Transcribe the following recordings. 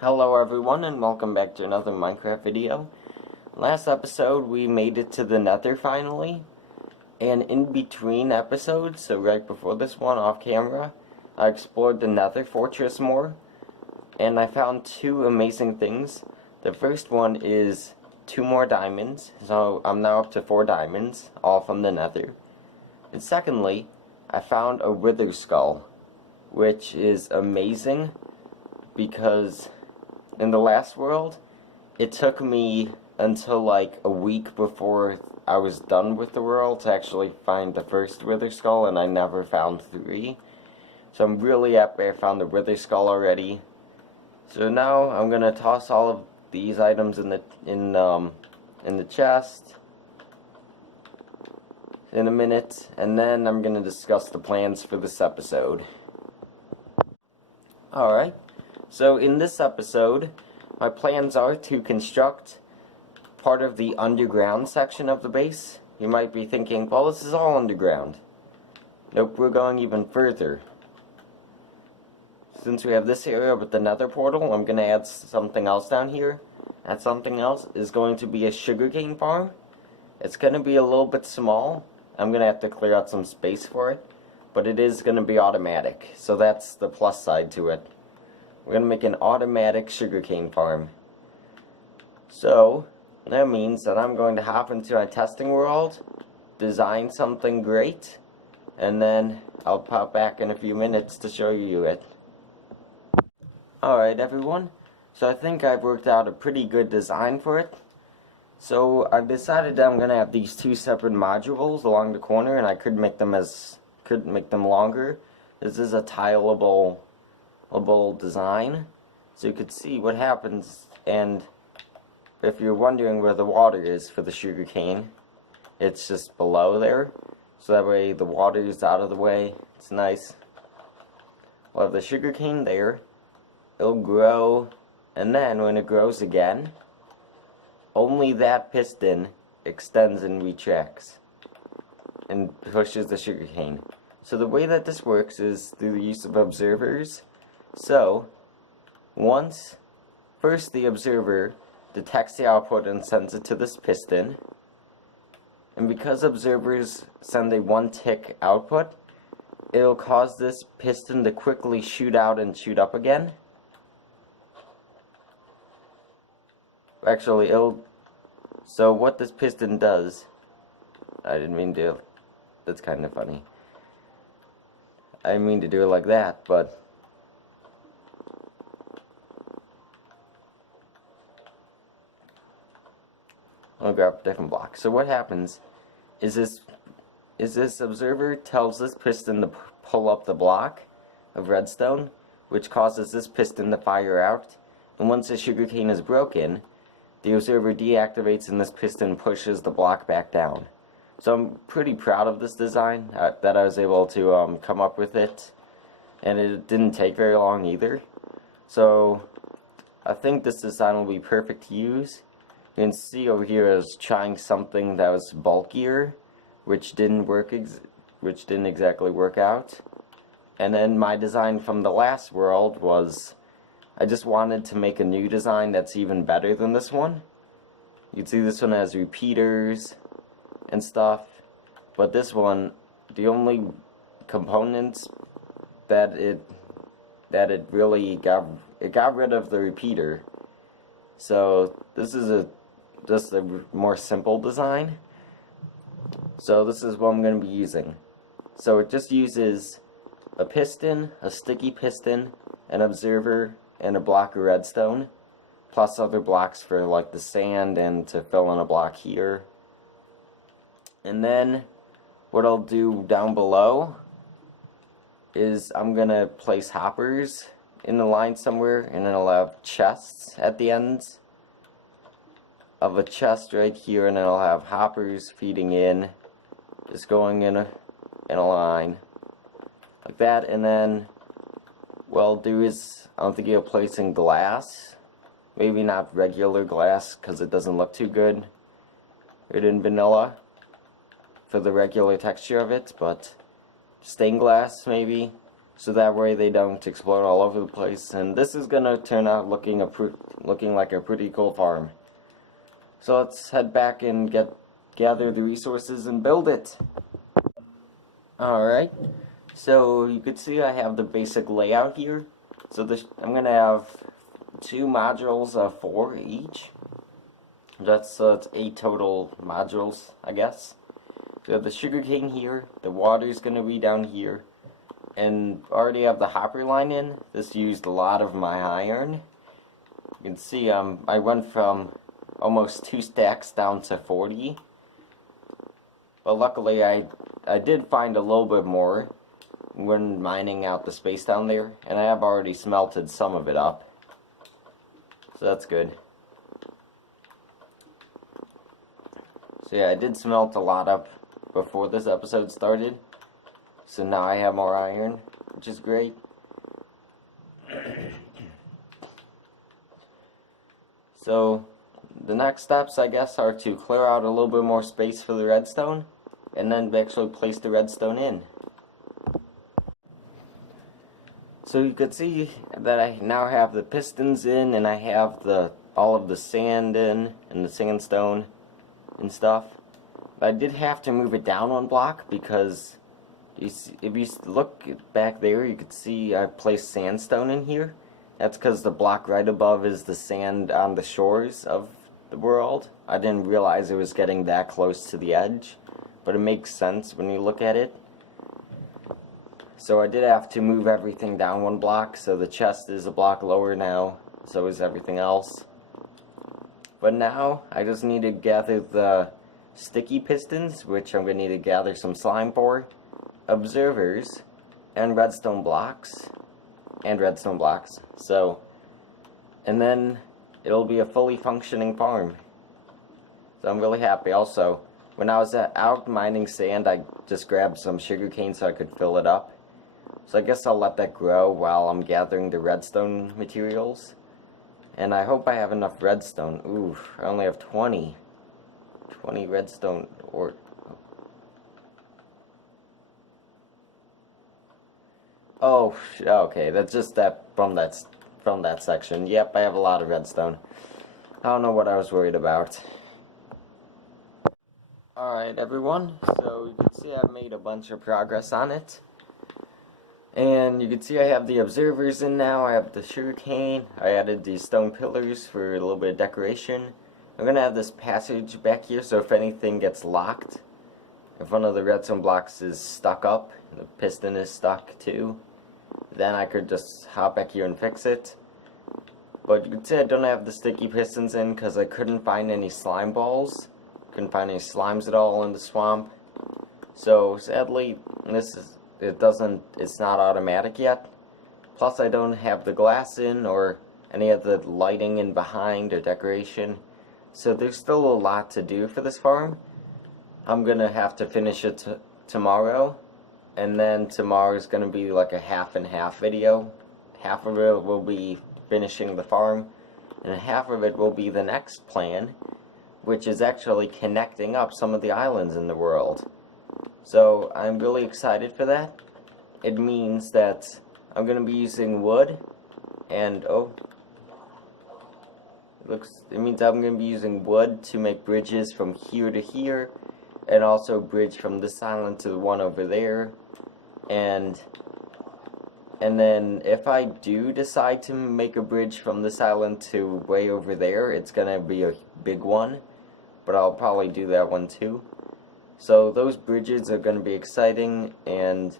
Hello everyone and welcome back to another Minecraft video. Last episode we made it to the Nether finally, and in between episodes, so right before this one off camera, I explored the Nether fortress more, and I found two amazing things. The first one is 2 more diamonds, so I'm now up to 4 diamonds, all from the Nether. And secondly, I found a wither skull, which is amazing because in the last world, it took me until like a week before I was done with the world to actually find the first wither skull, and I never found 3. So I'm really happy I found the wither skull already. So now I'm gonna toss all of these items in the chest in a minute, and then I'm gonna discuss the plans for this episode. Alright. So in this episode, my plans are to construct part of the underground section of the base. You might be thinking, well, this is all underground. Nope, we're going even further. Since we have this area with the nether portal, I'm going to add something else down here. That something else is going to be a sugarcane farm. It's going to be a little bit small. I'm going to have to clear out some space for it. But it is going to be automatic, so that's the plus side to it. We're going to make an automatic sugarcane farm. So, that means that I'm going to hop into my testing world, design something great, and then I'll pop back in a few minutes to show you it. Alright everyone, so I think I've worked out a pretty good design for it. So I've decided that I'm going to have these 2 separate modules along the corner, and I could make them longer. This is a tileable design, so you could see what happens. And if you're wondering where the water is for the sugarcane, it's just below there, so that way the water is out of the way. It's nice. We'll have the sugarcane there, it'll grow, and then when it grows again, only that piston extends and retracts and pushes the sugarcane. So the way that this works is through the use of observers. So, first the observer detects the output and sends it to this piston, and because observers send a 1-tick output, it'll cause this piston to quickly shoot out and shoot up again. Actually, so what this piston does, I didn't mean to, that's kind of funny. I didn't mean to do it like that, but I'll grab a different block. So what happens is this observer tells this piston to pull up the block of redstone, which causes this piston to fire out. And once the sugarcane is broken, the observer deactivates and this piston pushes the block back down. So I'm pretty proud of this design, that I was able to come up with it. And it didn't take very long either. So I think this design will be perfect to use. You can see over here I was trying something that was bulkier, which didn't exactly work out. And then my design from the last world was, I just wanted to make a new design that's even better than this one. You can see this one has repeaters and stuff, but this one, the only components that it really got rid of the repeater. So this is just a more simple design. So this is what I'm going to be using. So it just uses a piston, a sticky piston, an observer, and a block of redstone, plus other blocks for like the sand and to fill in a block here. And then what I'll do down below is I'm going to place hoppers in the line somewhere, and then I'll have chests at the ends of a chest right here, and then I'll have hoppers feeding in, just going in a line like that. And then what I'll do is I'm thinking of placing glass, maybe not regular glass because it doesn't look too good in vanilla for the regular texture of it, but stained glass maybe, so that way they don't explode all over the place. And this is gonna turn out looking like a pretty cool farm. So let's head back and gather the resources and build it. Alright, so you can see I have the basic layout here. So I'm gonna have 2 modules of 4 each. That's 8 total modules, I guess. So we have the sugarcane here, the water's gonna be down here, and already have the hopper line in. This used a lot of my iron. You can see I went from almost 2 stacks down to 40. But luckily I did find a little bit more when mining out the space down there, and I have already smelted some of it up. So that's good. So yeah, I did smelt a lot up before this episode started. So now I have more iron, which is great. So the next steps, I guess, are to clear out a little bit more space for the redstone, and then actually place the redstone in. So you can see that I now have the pistons in, and I have all of the sand in, and the sandstone and stuff. But I did have to move it down 1 block because if you look back there, you can see I placed sandstone in here. That's because the block right above is the sand on the shores of the world. I didn't realize it was getting that close to the edge, but it makes sense when you look at it. So I did have to move everything down 1 block, so the chest is a block lower now, so is everything else. But now I just need to gather the sticky pistons, which I'm going to need to gather some slime for, observers, and redstone blocks. So, and then it'll be a fully functioning farm. So I'm really happy. Also, when I was out mining sand, I just grabbed some sugarcane so I could fill it up. So I guess I'll let that grow while I'm gathering the redstone materials. And I hope I have enough redstone. Ooh, I only have 20 redstone ore. Oh, okay, that's just from that section. Yep, I have a lot of redstone. I don't know what I was worried about. Alright, everyone, so you can see I've made a bunch of progress on it. And you can see I have the observers in now, I have the sugarcane, I added these stone pillars for a little bit of decoration. I'm going to have this passage back here, so if anything gets locked, if one of the redstone blocks is stuck up, the piston is stuck too, then I could just hop back here and fix it. But you can see I don't have the sticky pistons in because I couldn't find any slime balls. Couldn't find any slimes at all in the swamp. So sadly, it's not automatic yet. Plus I don't have the glass in or any of the lighting in behind or decoration. So there's still a lot to do for this farm. I'm gonna have to finish it tomorrow, and then tomorrow's gonna be like a half and half video. Half of it will be finishing the farm, and half of it will be the next plan, which is actually connecting up some of the islands in the world. So I'm really excited for that. It means that I'm going to be using wood, and it means I'm going to be using wood to make bridges from here to here, and also bridge from this island to the one over there. And then if I do decide to make a bridge from this island to way over there, it's going to be a big one, but I'll probably do that one too. So those bridges are going to be exciting, and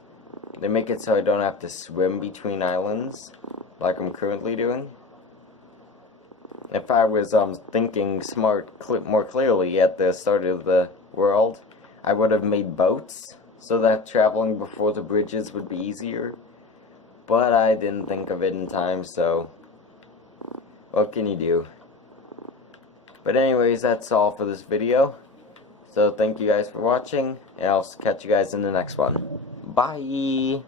they make it so I don't have to swim between islands like I'm currently doing. If I was thinking more clearly at the start of the world, I would have made boats so that traveling before the bridges would be easier. But I didn't think of it in time, so what can you do? But anyways, that's all for this video. So thank you guys for watching, and I'll catch you guys in the next one. Bye!